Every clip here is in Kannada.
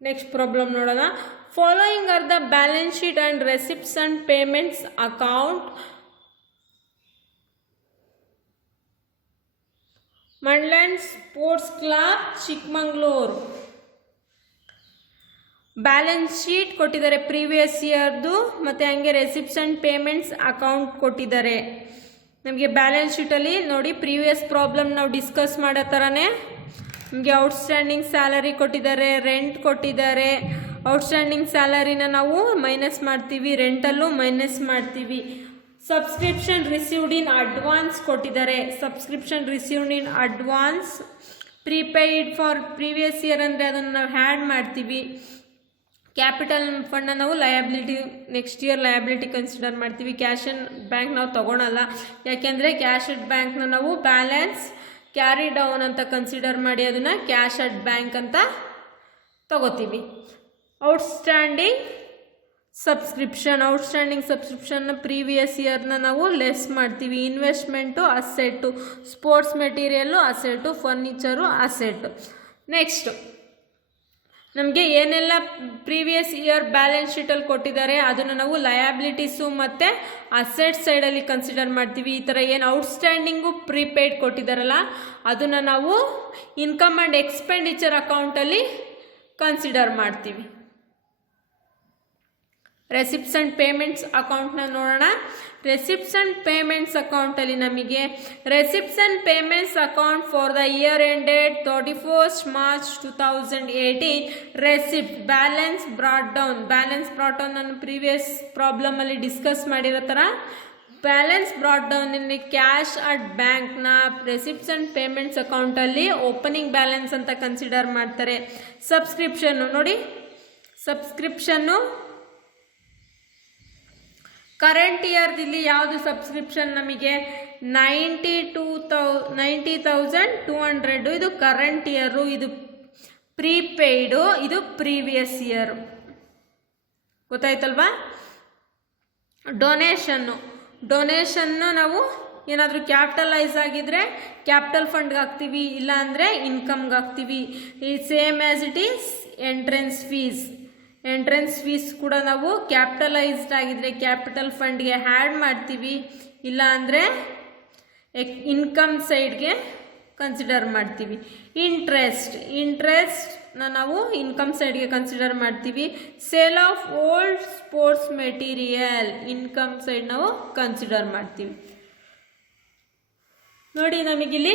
ನೆಕ್ಸ್ಟ್ ಪ್ರಾಬ್ಲಮ್ ನೋಡೋಣ. Following are the balance sheet and receipts and payments account ಮಂಡ್ಲ್ಯಾಂಡ್ sports club Chikkamagaluru. Balance sheet ಕೊಟ್ಟಿದ್ದಾರೆ ಪ್ರೀವಿಯಸ್ ಇಯರ್ದು, ಮತ್ತು ಹಂಗೆ ರೆಸಿಪ್ಟ್ಸ್ ಆ್ಯಂಡ್ ಪೇಮೆಂಟ್ಸ್ ಅಕೌಂಟ್ ಕೊಟ್ಟಿದ್ದಾರೆ. ನಮಗೆ ಬ್ಯಾಲೆನ್ಸ್ ಶೀಟಲ್ಲಿ ನೋಡಿ ಪ್ರೀವಿಯಸ್ ಪ್ರಾಬ್ಲಮ್ ನಾವು ಡಿಸ್ಕಸ್ ಮಾಡೋ ಥರನೇ ನಮಗೆ ಔಟ್ಸ್ಟ್ಯಾಂಡಿಂಗ್ ಸ್ಯಾಲರಿ ಕೊಟ್ಟಿದ್ದಾರೆ, ರೆಂಟ್ ಕೊಟ್ಟಿದ್ದಾರೆ. ಔಟ್ಸ್ಟ್ಯಾಂಡಿಂಗ್ ಸ್ಯಾಲರಿನ ನಾವು ಮೈನಸ್ ಮಾಡ್ತೀವಿ, ರೆಂಟಲ್ಲೂ ಮೈನಸ್ ಮಾಡ್ತೀವಿ. ಸಬ್ಸ್ಕ್ರಿಪ್ಷನ್ ರಿಸೀವ್ಡ್ ಇನ್ ಅಡ್ವಾನ್ಸ್ ಕೊಟ್ಟಿದ್ದಾರೆ. Subscription received in advance prepaid for previous year ಅಂದರೆ ಅದನ್ನು ನಾವು ಹ್ಯಾಡ್ ಮಾಡ್ತೀವಿ. ಕ್ಯಾಪಿಟಲ್ ಫಂಡ್ನ ನಾವು liability next year liability consider ಮಾಡ್ತೀವಿ. ಕ್ಯಾಶ್ ಆ್ಯಂಡ್ ಬ್ಯಾಂಕ್ ನಾವು ತೊಗೊಳಲ್ಲ, ಯಾಕೆಂದರೆ ಕ್ಯಾಶ್ ಅಟ್ ಬ್ಯಾಂಕ್ನ ನಾವು ಬ್ಯಾಲೆನ್ಸ್ ಕ್ಯಾರಿ ಡೌನ್ ಅಂತ ಕನ್ಸಿಡರ್ ಮಾಡಿ ಅದನ್ನು ಕ್ಯಾಶ್ ಅಟ್ ಬ್ಯಾಂಕ್ ಅಂತ ತಗೋತೀವಿ. ಔಟ್ಸ್ಟ್ಯಾಂಡಿಂಗ್ ಸಬ್ಸ್ಕ್ರಿಪ್ಷನ್ನ ಪ್ರೀವಿಯಸ್ ಇಯರ್ನ ನಾವು ಲೆಸ್ ಮಾಡ್ತೀವಿ. Investment asset, sports material asset, furniture asset. Next ನಮಗೆ ಏನೆಲ್ಲ ಪ್ರೀವಿಯಸ್ ಇಯರ್ ಬ್ಯಾಲೆನ್ಸ್ ಶೀಟಲ್ಲಿ ಕೊಟ್ಟಿದ್ದಾರೆ ಅದನ್ನು ನಾವು ಲಯಬಿಲಿಟೀಸು ಮತ್ತು ಅಸೆಟ್ ಸೈಡಲ್ಲಿ ಕನ್ಸಿಡರ್ ಮಾಡ್ತೀವಿ. ಈ ಥರ ಏನು ಔಟ್ಸ್ಟ್ಯಾಂಡಿಂಗು ಪ್ರೀಪೇಯ್ಡ್ ಕೊಟ್ಟಿದ್ದಾರಲ್ಲ ಅದನ್ನು ನಾವು ಇನ್ಕಮ್ ಆ್ಯಂಡ್ ಎಕ್ಸ್ಪೆಂಡಿಚರ್ ಅಕೌಂಟಲ್ಲಿ ಕನ್ಸಿಡರ್ ಮಾಡ್ತೀವಿ. ರೆಸಿಪ್ಟ್ಸ್ ಆ್ಯಂಡ್ ಪೇಮೆಂಟ್ಸ್ ಅಕೌಂಟ್ನ ನೋಡೋಣ. ರೆಸಿಪ್ಟ್ಸ್ ಆ್ಯಂಡ್ ಪೇಮೆಂಟ್ಸ್ ಅಕೌಂಟಲ್ಲಿ ನಮಗೆ receipts and payments account for the year ended 31st March 2018. Receipt balance brought down ನಾನು ಪ್ರೀವಿಯಸ್ ಪ್ರಾಬ್ಲಮಲ್ಲಿ ಡಿಸ್ಕಸ್ ಮಾಡಿರೋ ಥರ ಬ್ಯಾಲೆನ್ಸ್ ಬ್ರಾಟ್ ಡೌನಲ್ಲಿ ಕ್ಯಾಶ್ ಅಟ್ ಬ್ಯಾಂಕ್ನ ರೆಸಿಪ್ಟ್ಸ್ ಆ್ಯಂಡ್ ಪೇಮೆಂಟ್ಸ್ ಅಕೌಂಟಲ್ಲಿ ಓಪನಿಂಗ್ ಬ್ಯಾಲೆನ್ಸ್ ಅಂತ ಕನ್ಸಿಡರ್ ಮಾಡ್ತಾರೆ. ಸಬ್ಸ್ಕ್ರಿಪ್ಷನ್ನು ನೋಡಿ, ಸಬ್ಸ್ಕ್ರಿಪ್ಷನ್ನು ಕರೆಂಟ್ ಇಯರ್ದಲ್ಲಿ ಯಾವುದು ಸಬ್ಸ್ಕ್ರಿಪ್ಷನ್ ನಮಗೆ 90,200 ಇದು ಕರೆಂಟ್ ಇಯರು, ಇದು ಪ್ರೀಪೇಯ್ಡು, ಇದು ಪ್ರೀವಿಯಸ್ ಇಯರು. ಗೊತ್ತಾಯ್ತಲ್ವಾ? ಡೊನೇಷನ್ನು ನಾವು ಏನಾದರೂ ಕ್ಯಾಪಿಟಲೈಸ್ ಆಗಿದ್ರೆ ಕ್ಯಾಪಿಟಲ್ ಫಂಡ್ಗೆ ಹಾಕ್ತೀವಿ, ಇಲ್ಲ ಅಂದರೆ ಇನ್ಕಮ್ಗೆ ಹಾಕ್ತೀವಿ. ಈ same as it is entrance fees ಕೂಡ ನಾವು ಕ್ಯಾಪಿಟಲೈಸ್ಡ್ ಆಗಿದ್ರೆ ಕ್ಯಾಪಿಟಲ್ ಫಂಡ್ಗೆ ಹ್ಯಾಡ್ ಮಾಡ್ತೀವಿ, ಇಲ್ಲ ಅಂದರೆ ಇನ್ಕಮ್ ಸೈಡ್ಗೆ ಕನ್ಸಿಡರ್ ಮಾಡ್ತೀವಿ. ಇಂಟ್ರೆಸ್ಟ್ನ ನಾವು ಇನ್ಕಮ್ ಸೈಡ್ಗೆ ಕನ್ಸಿಡರ್ ಮಾಡ್ತೀವಿ. Sale of old sports material income side ನಾವು ಕನ್ಸಿಡರ್ ಮಾಡ್ತೀವಿ. ನೋಡಿ ನಮಗಿಲ್ಲಿ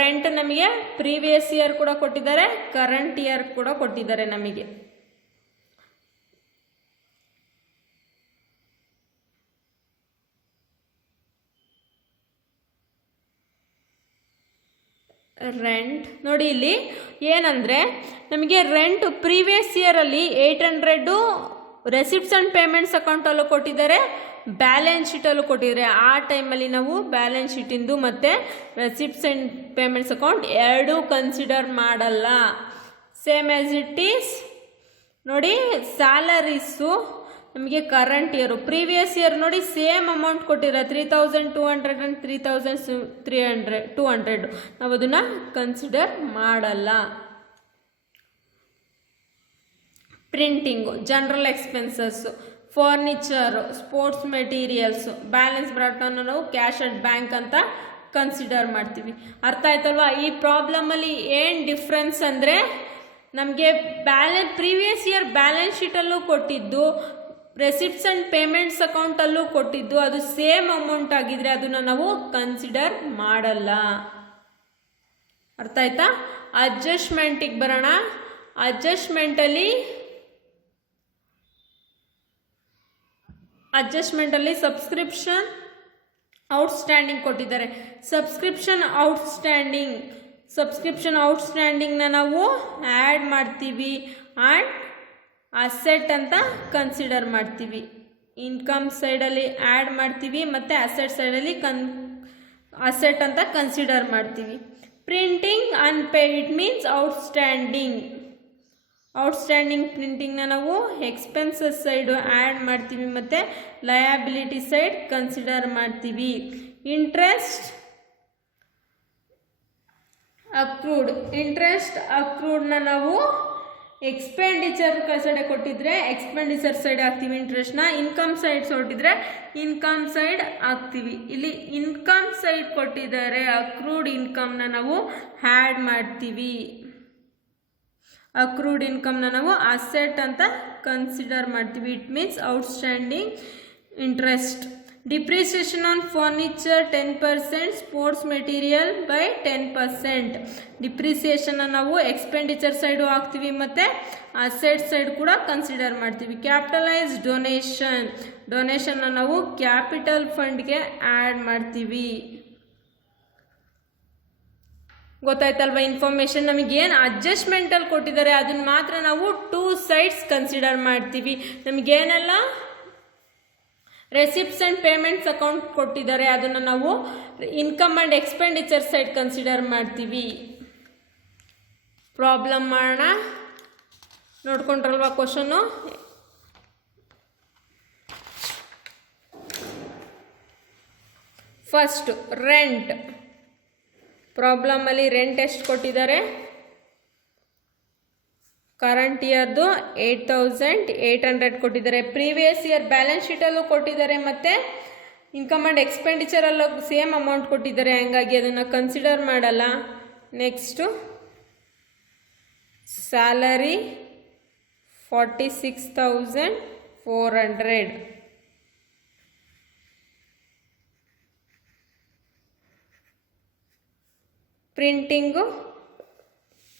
ರೆಂಟ್ ನಮಗೆ ಪ್ರೀವಿಯಸ್ ಇಯರ್ ಕೂಡ ಕೊಟ್ಟಿದ್ದಾರೆ, ಕರೆಂಟ್ ಇಯರ್ ಕೂಡ ಕೊಟ್ಟಿದ್ದಾರೆ. ನಮಗೆ ರೆಂಟ್ ನೋಡಿ, ಇಲ್ಲಿ ಏನಂದರೆ ನಮಗೆ ರೆಂಟ್ ಪ್ರೀವಿಯಸ್ ಇಯರಲ್ಲಿ 800 ರೆಸಿಪ್ಟ್ಸ್ ಆ್ಯಂಡ್ ಪೇಮೆಂಟ್ಸ್ ಅಕೌಂಟಲ್ಲೂ ಕೊಟ್ಟಿದ್ದಾರೆ, ಬ್ಯಾಲೆನ್ಸ್ ಶೀಟಲ್ಲೂ ಕೊಟ್ಟಿದ್ದಾರೆ. ಆ ಟೈಮಲ್ಲಿ ನಾವು ಬ್ಯಾಲೆನ್ಸ್ ಶೀಟಿಂದು ಮತ್ತು ರೆಸಿಪ್ಟ್ಸ್ ಆ್ಯಂಡ್ ಪೇಮೆಂಟ್ಸ್ ಅಕೌಂಟ್ ಎರಡೂ ಕನ್ಸಿಡರ್ ಮಾಡಲ್ಲ. ಸೇಮ್ ಆ್ಯಸ್ ಇಟ್ ಈಸ್ ನೋಡಿ, ಸ್ಯಾಲರೀಸು ನಮಗೆ ಕರೆಂಟ್ ಇಯರು, ಪ್ರೀವಿಯಸ್ ಇಯರ್ ನೋಡಿ ಸೇಮ್ ಅಮೌಂಟ್ ಕೊಟ್ಟಿದ್ದಾರೆ 3,200 ಆ್ಯಂಡ್ 3,200 ನಾವು ಅದನ್ನು ಕನ್ಸಿಡರ್ ಮಾಡಲ್ಲ. Printing, general expenses, furniture, sports materials, balance ಬ್ರಾಟನ್ನು ನಾವು ಕ್ಯಾಶ್ ಅಟ್ ಬ್ಯಾಂಕ್ ಅಂತ ಕನ್ಸಿಡರ್ ಮಾಡ್ತೀವಿ. ಅರ್ಥ ಆಯ್ತಲ್ವಾ? ಈ ಪ್ರಾಬ್ಲಮಲ್ಲಿ ಏನು ಡಿಫ್ರೆನ್ಸ್ ಅಂದರೆ ನಮಗೆ ಪ್ರೀವಿಯಸ್ ಇಯರ್ ಬ್ಯಾಲೆನ್ಸ್ ಶೀಟಲ್ಲೂ ಕೊಟ್ಟಿದ್ದು, ರೆಸಿಪ್ಟ್ಸ್ ಆ್ಯಂಡ್ ಪೇಮೆಂಟ್ಸ್ ಅಕೌಂಟಲ್ಲೂ ಕೊಟ್ಟಿದ್ದು ಅದು ಸೇಮ್ ಅಮೌಂಟ್ ಆಗಿದ್ರೆ ಅದನ್ನು ನಾವು ಕನ್ಸಿಡರ್ ಮಾಡಲ್ಲ. ಅರ್ಥ ಆಯ್ತಾ? ಅಡ್ಜಸ್ಟ್ಮೆಂಟಿಗೆ ಬರೋಣ. ಅಡ್ಜಸ್ಟ್ಮೆಂಟಲ್ಲಿ ಸಬ್ಸ್ಕ್ರಿಪ್ಷನ್ ಔಟ್ಸ್ಟ್ಯಾಂಡಿಂಗ್ ಕೊಟ್ಟಿದ್ದಾರೆ. ಸಬ್ಸ್ಕ್ರಿಪ್ಷನ್ ಔಟ್ಸ್ಟ್ಯಾಂಡಿಂಗ್ನ ನಾವು ಆ್ಯಡ್ ಮಾಡ್ತೀವಿ ಆ್ಯಂಡ್ ಅಸೆಟ್ ಅಂತ ಕನ್ಸಿಡರ್ ಮಾಡ್ತೀವಿ. ಇನ್ಕಮ್ ಸೈಡಲ್ಲಿ ಆ್ಯಡ್ ಮಾಡ್ತೀವಿ ಮತ್ತು ಅಸೆಟ್ ಸೈಡಲ್ಲಿ ಅಸೆಟ್ ಅಂತ ಕನ್ಸಿಡರ್ ಮಾಡ್ತೀವಿ. ಪ್ರಿಂಟಿಂಗ್ ಅನ್ಪೇಯ್ಡ್ ಮೀನ್ಸ್ ಔಟ್ಸ್ಟ್ಯಾಂಡಿಂಗ್ ಪ್ರಿಂಟಿಂಗ್ನ ನಾವು ಎಕ್ಸ್ಪೆನ್ಸಸ್ ಸೈಡು ಆ್ಯಡ್ ಮಾಡ್ತೀವಿ ಮತ್ತು ಲಯಬಿಲಿಟಿ ಸೈಡ್ ಕನ್ಸಿಡರ್ ಮಾಡ್ತೀವಿ. ಇಂಟ್ರೆಸ್ಟ್ ಅಕ್ರೂಡ್ನ ನಾವು ಎಕ್ಸ್ಪೆಂಡಿಚರ್ ಸೈಡ್ ಕೊಟ್ಟಿದ್ರೆ ಎಕ್ಸ್ಪೆಂಡಿಚರ್ ಸೈಡ್ ಹಾಕ್ತೀವಿ ಇಂಟ್ರೆಸ್ಟ್ನ, ಇನ್ಕಮ್ ಸೈಡ್ ಹೊರಟಿದ್ರೆ ಇನ್ಕಮ್ ಸೈಡ್ ಹಾಕ್ತೀವಿ. ಇಲ್ಲಿ ಇನ್ಕಮ್ ಸೈಡ್ ಕೊಟ್ಟಿದ್ದಾರೆ, ಅಕ್ರೂಡ್ ಇನ್ಕಮ್ನ ನಾವು ಆ್ಯಡ್ ಮಾಡ್ತೀವಿ. ಅಕ್ರೂಡ್ ಇನ್ಕಮ್ನ ನಾವು ಅಸೆಟ್ ಅಂತ ಕನ್ಸಿಡರ್ ಮಾಡ್ತೀವಿ. It means outstanding interest. Depreciation on furniture 10%, sports material by 10%. ಡಿಪ್ರಿಸಿಯೇಷನ್ನ ನಾವು ಎಕ್ಸ್ಪೆಂಡಿಚರ್ ಸೈಡು ಹಾಕ್ತೀವಿ ಮತ್ತು ಅಸೆಟ್ ಸೈಡ್ ಕೂಡ ಕನ್ಸಿಡರ್ ಮಾಡ್ತೀವಿ. ಕ್ಯಾಪಿಟಲೈಸ್ ಡೊನೇಷನ್ನ ನಾವು ಕ್ಯಾಪಿಟಲ್ ಫಂಡ್ಗೆ ಆ್ಯಡ್ ಮಾಡ್ತೀವಿ. ಗೊತ್ತಾಯ್ತಲ್ವ ಇನ್ಫಾರ್ಮೇಷನ್. ನಮಗೇನು ಅಡ್ಜಸ್ಟ್ಮೆಂಟಲ್ಲಿ ಕೊಟ್ಟಿದ್ದಾರೆ ಅದನ್ನು ಮಾತ್ರ ನಾವು 2 ಸೈಡ್ಸ್ ಕನ್ಸಿಡರ್ ಮಾಡ್ತೀವಿ. ನಮಗೇನೆಲ್ಲ ರೆಸಿಪ್ಟ್ಸ್ ಆ್ಯಂಡ್ ಪೇಮೆಂಟ್ಸ್ ಅಕೌಂಟ್ ಕೊಟ್ಟಿದ್ದಾರೆ ಅದನ್ನು ನಾವು income and expenditure side consider ಮಾಡ್ತೀವಿ. ಪ್ರಾಬ್ಲಮ್ ಮಾಡೋಣ. ನೋಡ್ಕೊಂಡ್ರಲ್ವಾ ಕ್ವಶನ್ನು. First rent. ಪ್ರಾಬ್ಲಮಲ್ಲಿ ರೆಂಟ್ ಎಷ್ಟು ಕೊಟ್ಟಿದ್ದಾರೆ? ಕರೆಂಟ್ ಇಯರ್ದು 8,800 ಕೊಟ್ಟಿದ್ದಾರೆ. ಪ್ರೀವಿಯಸ್ ಇಯರ್ ಬ್ಯಾಲೆನ್ಸ್ ಶೀಟಲ್ಲೂ ಕೊಟ್ಟಿದ್ದಾರೆ ಮತ್ತು ಇನ್ಕಮ್ ಆ್ಯಂಡ್ ಎಕ್ಸ್ಪೆಂಡಿಚರಲ್ಲೂ ಸೇಮ್ ಅಮೌಂಟ್ ಕೊಟ್ಟಿದ್ದಾರೆ, ಹಂಗಾಗಿ ಅದನ್ನು ಕನ್ಸಿಡರ್ ಮಾಡಲ್ಲ. Next salary 46,400.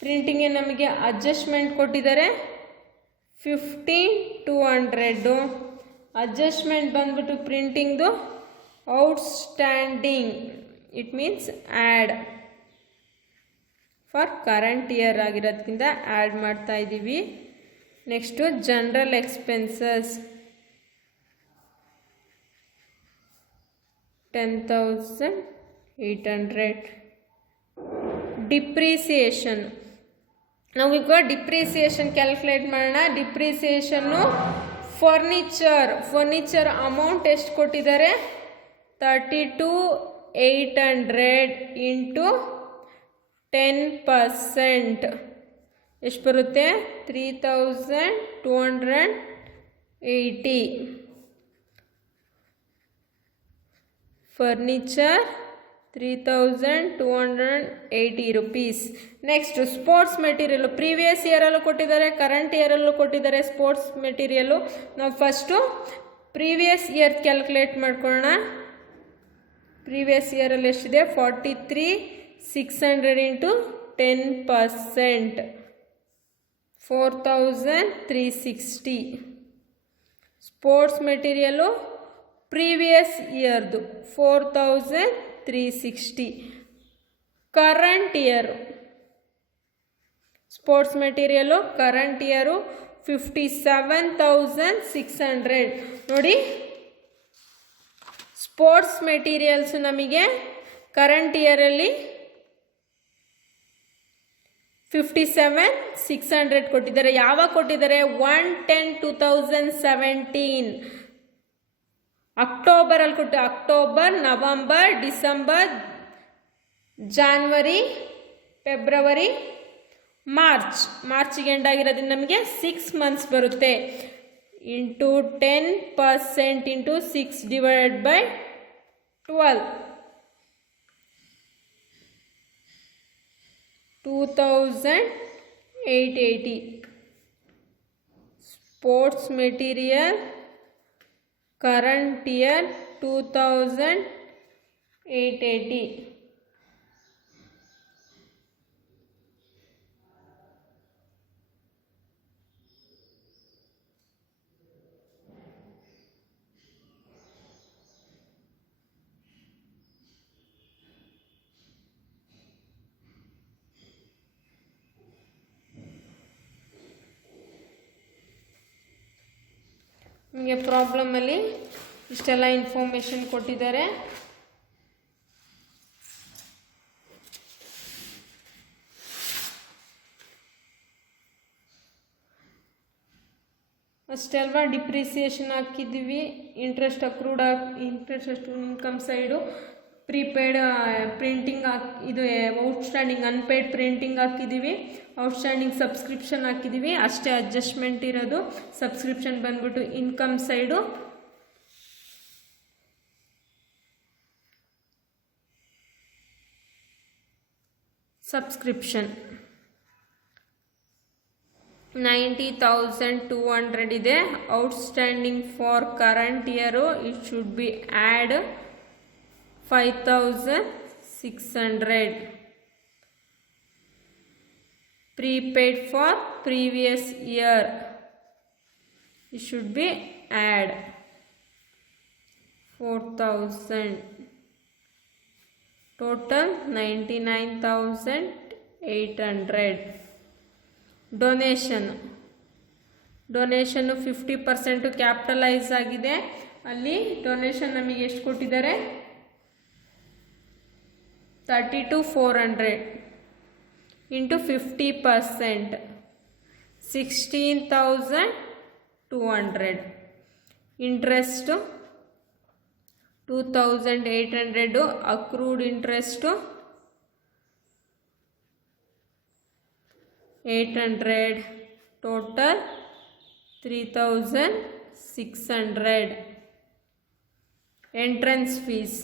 ಪ್ರಿಂಟಿಂಗ್ಗೆ ನಮಗೆ ಅಡ್ಜಸ್ಟ್ಮೆಂಟ್ ಕೊಟ್ಟಿದ್ದಾರೆ 50,200. ಅಡ್ಜಸ್ಟ್ಮೆಂಟ್ ಬಂದ್ಬಿಟ್ಟು ಪ್ರಿಂಟಿಂಗ್ದು outstanding, it means add for current year ಆಗಿರೋದ್ರಿಂದ ಆ್ಯಡ್ ಮಾಡ್ತಾ ಇದ್ದೀವಿ. Next general expenses 10,800. ಡಿಪ್ರಿಸಿಯೇಷನ್, ನಾವೀಗ ಡಿಪ್ರಿಸಿಯೇಷನ್ ಕ್ಯಾಲ್ಕುಲೇಟ್ ಮಾಡೋಣ. ಡಿಪ್ರಿಸಿಯೇಷನ್ನು ಫರ್ನಿಚರ್ ಅಮೌಂಟ್ ಎಷ್ಟು ಕೊಟ್ಟಿದ್ದಾರೆ? 32,800 ಇಂಟು 10% ಎಷ್ಟು ಬರುತ್ತೆ? 3,280. Furniture 3,280 rupees. Next sports material previous ಇಯರಲ್ಲೂ ಕೊಟ್ಟಿದ್ದಾರೆ, ಕರೆಂಟ್ ಇಯರಲ್ಲೂ ಕೊಟ್ಟಿದ್ದಾರೆ. ಸ್ಪೋರ್ಟ್ಸ್ ಮೆಟೀರಿಯಲ್ಲು ನಾವು ಫಸ್ಟು ಪ್ರೀವಿಯಸ್ ಇಯರ್ ಕ್ಯಾಲ್ಕುಲೇಟ್ ಮಾಡ್ಕೊಳ್ಳೋಣ. ಪ್ರೀವಿಯಸ್ ಇಯರಲ್ಲಿ ಎಷ್ಟಿದೆ? 43,600 ಇಂಟು 10%, 4,360. ಸ್ಪೋರ್ಟ್ಸ್ ಮೆಟೀರಿಯಲ್ಲು ಪ್ರೀವಿಯಸ್ ಇಯರ್ದು 4,360. Current year sports material current year 57,600. ನೋಡಿ, ಸ್ಪೋರ್ಟ್ಸ್ ಮೆಟೀರಿಯಲ್ಸ್ ನಮಗೆ ಕರೆಂಟ್ ಇಯರಲ್ಲಿ 57,600 ಕೊಟ್ಟಿದ್ದಾರೆ. ಯಾವಾಗ ಕೊಟ್ಟಿದ್ದಾರೆ? 1/10/2017 ಅಕ್ಟೋಬರಲ್ಲಿ ಕೊಟ್ಟು. October, November, December, January, February, ಮಾರ್ಚ್ಗೆ ಎಂಡ್ ಆಗಿರೋದ್ರಿಂದ ನಮಗೆ 6 months ಬರುತ್ತೆ. Into 10% into 6 divided by 12, 2,880. Sports material current year 2,880. ನಿಮಗೆ ಪ್ರಾಬ್ಲಮಲ್ಲಿ ಇಷ್ಟೆಲ್ಲ ಇನ್ಫಾರ್ಮೇಷನ್ ಕೊಟ್ಟಿದ್ದಾರೆ. ಅಷ್ಟೇ ಅಲ್ವಾ? ಡಿಪ್ರಿಸಿಯೇಷನ್ ಹಾಕಿದ್ದೀವಿ, interest accrued interest income side prepaid printing ಇದು ಔಟ್ಸ್ಟ್ಯಾಂಡಿಂಗ್ ಅನ್ಪೇಯ್ಡ್ ಪ್ರಿಂಟಿಂಗ್ ಹಾಕಿದ್ದೀವಿ, ಔಟ್ಸ್ಟ್ಯಾಂಡಿಂಗ್ ಸಬ್ಸ್ಕ್ರಿಪ್ಷನ್ ಹಾಕಿದ್ದೀವಿ, ಅಷ್ಟೇ ಅಡ್ಜಸ್ಟ್ಮೆಂಟ್ ಇರೋದು. ಸಬ್ಸ್ಕ್ರಿಪ್ಷನ್ ಬಂದ್ಬಿಟ್ಟು ಇನ್ಕಮ್ ಸೈಡು ಸಬ್ಸ್ಕ್ರಿಪ್ಷನ್ 90,200 ಇದೆ. Outstanding for current year it should be add 5,600. Prepaid for previous year it should be add 4,000. Total 99,800. Donation 50% capitalise ಆಗಿದೆ. ಅಲ್ಲಿ ಡೊನೇಷನ್ ನಮಗೆ ಎಷ್ಟು ಕೊಟ್ಟಿದ್ದಾರೆ? 32,400 into 50% 16,200. Interest 2,800. Accrued interest 800. Total 3,600. Entrance fees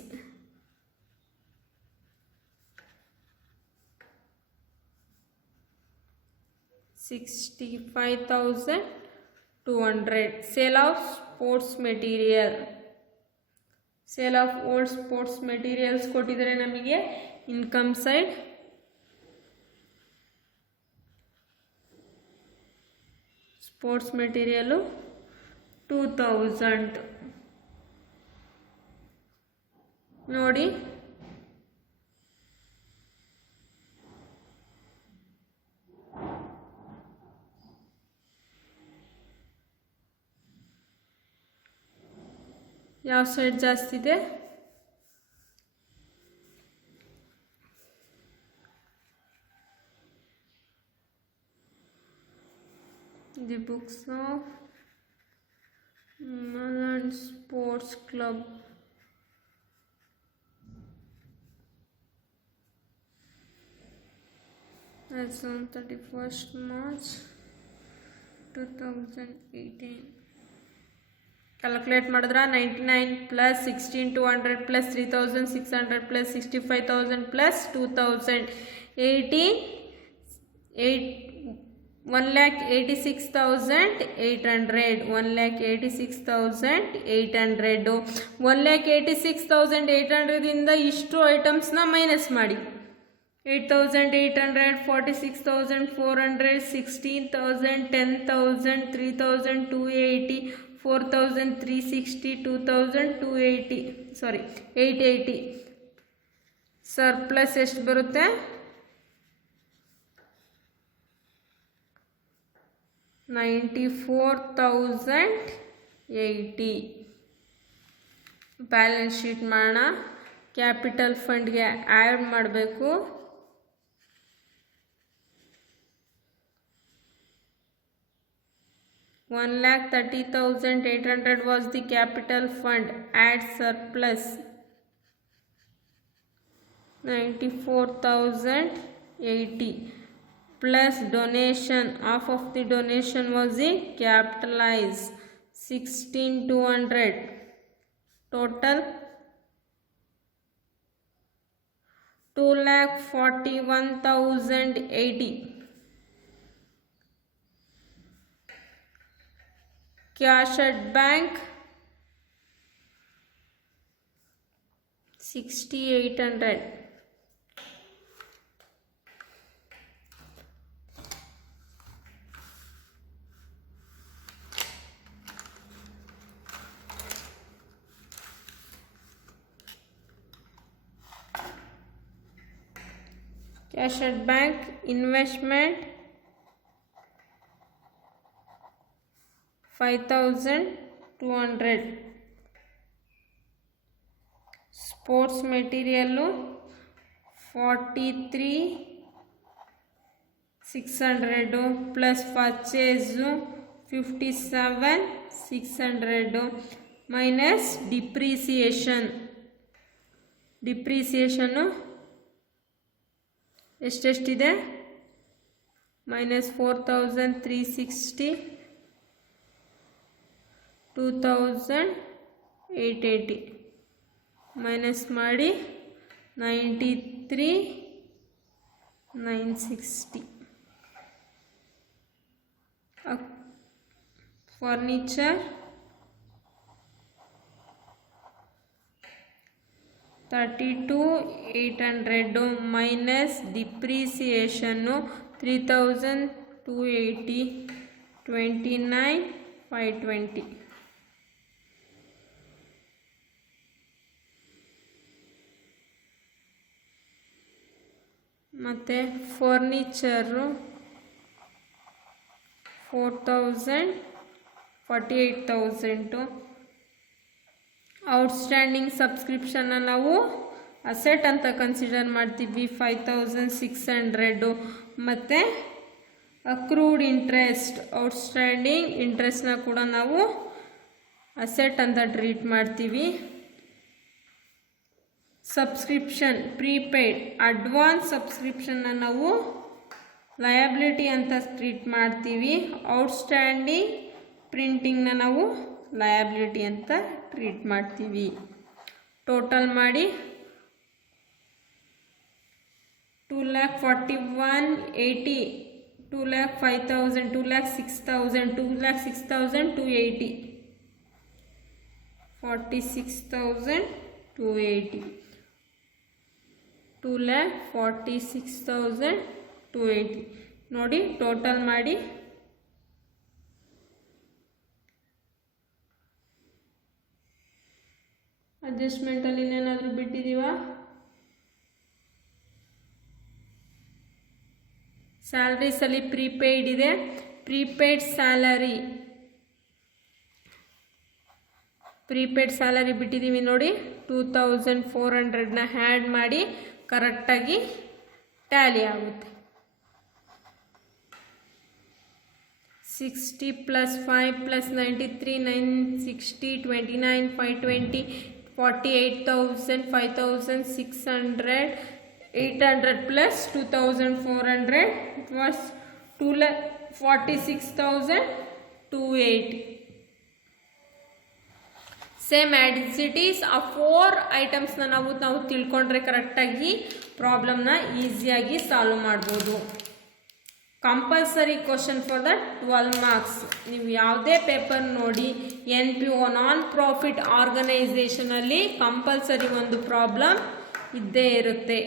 65,200. Sale of sports materials ಕೊಟ್ಟಿದ್ದಾರೆ ನಮಗೆ. ಇನ್ಕಮ್ ಸೈಡ್ ಸ್ಪೋರ್ಟ್ಸ್ ಮೆಟೀರಿಯಲು 2,000 ನೋಡಿ. ಯಾವ ಸೈಡ್ ಜಾಸ್ತಿ ಇದೆ? The books of melon sports club. As on 31st March 2018. Calculate ಮಾಡಿದ್ರೆ 99 ಪ್ಲಸ್ 16,200 ಪ್ಲಸ್ 3,600 ಪ್ಲಸ್ 65,000 ಪ್ಲಸ್ 2,000 1,86,800. 1,86,800. 1,86,800 ಇಂದ ಇಷ್ಟು ಐಟಮ್ಸ್ನ ಮೈನಸ್ ಮಾಡಿ. 8,800, 46,400, 16,000, 10,000, 3,280, 4,360, 2,280, 880. ಸರ್ಪ್ಲಸ್ ಎಷ್ಟು ಬರುತ್ತೆ? 94,080. ಬ್ಯಾಲೆನ್ಸ್ ಶೀಟ್ ಮಾಡೋಣ. ಕ್ಯಾಪಿಟಲ್ ಫಂಡ್ಗೆ ಆ್ಯಡ್ ಮಾಡಬೇಕು. 1,30,800 was the capital fund. Add surplus 94,080 plus donation. Half of the donation was the capitalized 16,200. Total 2,41,080. Cash at bank 6,800. Cash at bank investment 5,200. Sports material 43,600 plus purchase 57,600 minus depreciation. Depreciation ಎಷ್ಟೆಷ್ಟಿದೆ -4360, 2880 ಮೈನಸ್ ಮಾಡಿ 93,960. Furniture 32,800 minus depreciation 3,280, 29,520. ಮತ್ತು ಫರ್ನಿಚರು 4,000, 48,000. ಔಟ್ಸ್ಟ್ಯಾಂಡಿಂಗ್ ಸಬ್ಸ್ಕ್ರಿಪ್ಷನ್ನ ನಾವು ಅಸೆಟ್ ಅಂತ ಕನ್ಸಿಡರ್ ಮಾಡ್ತೀವಿ 5,600. ಮತ್ತು ಅಕ್ರೂಡ್ ಇಂಟ್ರೆಸ್ಟ್, ಔಟ್ಸ್ಟ್ಯಾಂಡಿಂಗ್ ಇಂಟ್ರೆಸ್ಟ್ನ ಕೂಡ ನಾವು ಅಸೆಟ್ ಅಂತ ಟ್ರೀಟ್ ಮಾಡ್ತೀವಿ. ಸಬ್ಸ್ಕ್ರಿಪ್ಷನ್ ಪ್ರೀಪೇಯ್ಡ್, ಅಡ್ವಾನ್ಸ್ ಸಬ್ಸ್ಕ್ರಿಪ್ಷನ್ನ ನಾವು ಲಯಬಿಲಿಟಿ ಅಂತ ಟ್ರೀಟ್ ಮಾಡ್ತೀವಿ. ಔಟ್ಸ್ಟ್ಯಾಂಡಿಂಗ್ ಪ್ರಿಂಟಿಂಗ್ನ ನಾವು ಲಯಬಿಲಿಟಿ ಅಂತ ಟ್ರೀಟ್ ಮಾಡ್ತೀವಿ. ಟೋಟಲ್ ಮಾಡಿ 2,41,80, 2,05,000, 2,06,000, 2,06,280, 46,280, 2,46,280 ನೋಡಿ. ಟೋಟಲ್ ಮಾಡಿ ಅಡ್ಜಸ್ಟ್ಮೆಂಟಲ್ಲಿ ಇನ್ನೇನಾದರೂ ಬಿಟ್ಟಿದ್ದೀವ? ಸ್ಯಾಲರೀಸಲ್ಲಿ ಪ್ರೀಪೇಯ್ಡ್ ಇದೆ. ಪ್ರೀಪೇಯ್ಡ್ ಸ್ಯಾಲರಿ ಬಿಟ್ಟಿದ್ದೀವಿ ನೋಡಿ. 2,400ನ ಆ್ಯಡ್ ಮಾಡಿ ಕರೆಕ್ಟಾಗಿ ಟ್ಯಾಲಿ ಆಗುತ್ತೆ. 60 + 5 + 93, 960, 29,520, 48,000, 5,600, 800 plus 2,400, it was 2,46,280. Same as it is ಆ 4 ಐಟಮ್ಸ್ನ ನಾವು ತಿಳ್ಕೊಂಡ್ರೆ ಕರೆಕ್ಟಾಗಿ ಪ್ರಾಬ್ಲಮ್ನ ಈಸಿಯಾಗಿ ಸಾಲ್ವ್ ಮಾಡ್ಬೋದು. Compulsory question for the 12 marks. ನೀವು ಯಾವುದೇ ಪೇಪರ್ ನೋಡಿ, NPO ನಾನ್ ಪ್ರಾಫಿಟ್ ಆರ್ಗನೈಸೇಷನಲ್ಲಿ ಕಂಪಲ್ಸರಿ ಒಂದು ಪ್ರಾಬ್ಲಮ್ ಇದ್ದೇ ಇರುತ್ತೆ.